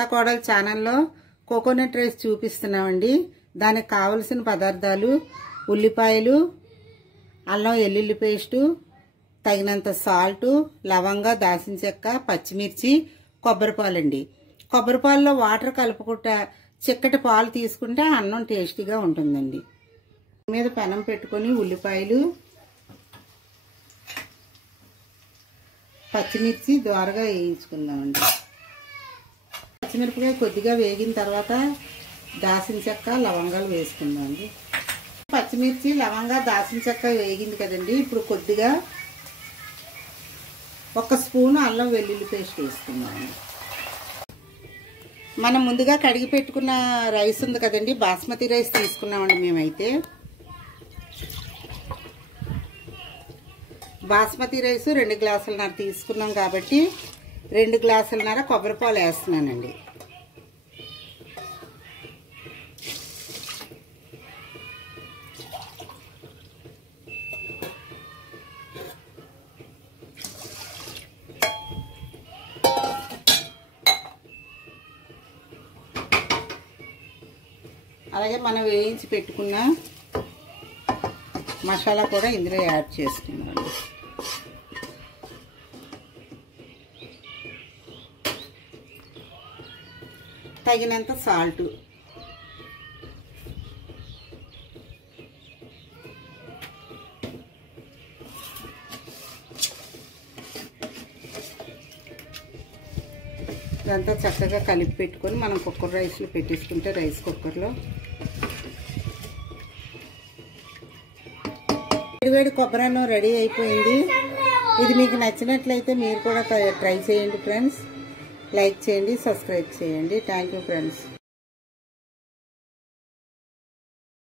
కోడల ఛానల్లో coconut rice చూపిస్తున్నామండి. దానికి కావలసిన పదార్థాలు ఉల్లిపాయలు, అల్లం వెల్లుల్లి పేస్టు, తగినంత సాల్ట్, లవంగ, దాల్చిన చెక్క, పచ్చిమిర్చి, కొబ్బరిపాలండి. కొబ్బరిపాలలో వాటర్ కలుపుకుంటా చిక్కటి పాలు తీసుకుంటే అన్నం టేస్టీగా ఉంటుందండి. మీద పెనం పెట్టుకొని ఉల్లిపాయలు, పచ్చిమిర్చి దోరగా వేయించుకుందామండి. పచ్చిమిరపకాయ కొద్దిగా వేగిన తర్వాత దాల్చిన చెక్క, లవంగాలు వేసుకుందామండి. పచ్చిమిర్చి, లవంగా, దాల్చిన చెక్క వేగింది కదండి. ఇప్పుడు కొద్దిగా 1 స్పూను అల్లం వెల్లుల్లి పేస్ట్ వేసుకుందామండి. మనం ముందుగా కడిగి పెట్టుకున్న రైస్ ఉంది కదండి, బాస్మతి రైస్ తీసుకున్నామండి. మేమైతే బాస్మతి రైస్ 2 గ్లాసులన్నర తీసుకున్నాం కాబట్టి 2 గ్లాసులన్నర కొబ్బరిపాలు వేస్తున్నానండి. అలాగే మనం వేయించి పెట్టుకున్న మసాలా కూడా ఇందులో యాడ్ చేసుకున్నాం. తగినంత సాల్ట్, ఇదంతా చక్కగా కలిపి పెట్టుకొని మనం కుక్కర్ రైస్లో పెట్టేసుకుంటే రైస్ కుక్కర్లో వేడివేడి కొబ్బరి అన్నం రెడీ అయిపోయింది. ఇది మీకు నచ్చినట్లయితే మీరు కూడా ట్రై చేయండి ఫ్రెండ్స్. లైక్ చేయండి, సబ్స్క్రైబ్ చేయండి. Thank you friends.